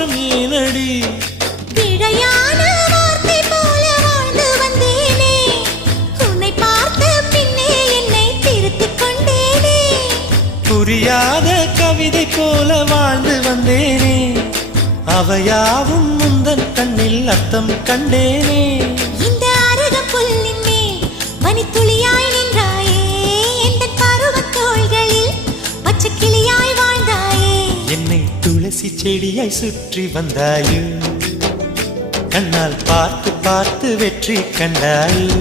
மாற்றம் ஏனடி பிழையான வார்த்தை போல வாழ்ந்து வந்தேனே உன்னை பார்த்த பின்னே என்னை திருத்திக் கொண்டேனே புரியாத கவிதை போல வாழ்ந்து வந்தேனே அவையாவும் முந்தன் கண்ணில் அர்த்தம் கண்டேனே இந்த அருக புல்லின் மேல் பனித்துளியாய் நின்றாயே எந்தன் பருவத் தோள்களில் பச்சை கிளியாய் வாழ்ந்தாயே என்னை துளசி செடியாய் சுற்றி வந்தாயோ கண்ணால் பார்த்து பார்த்து வெற்றி கண்டாயோ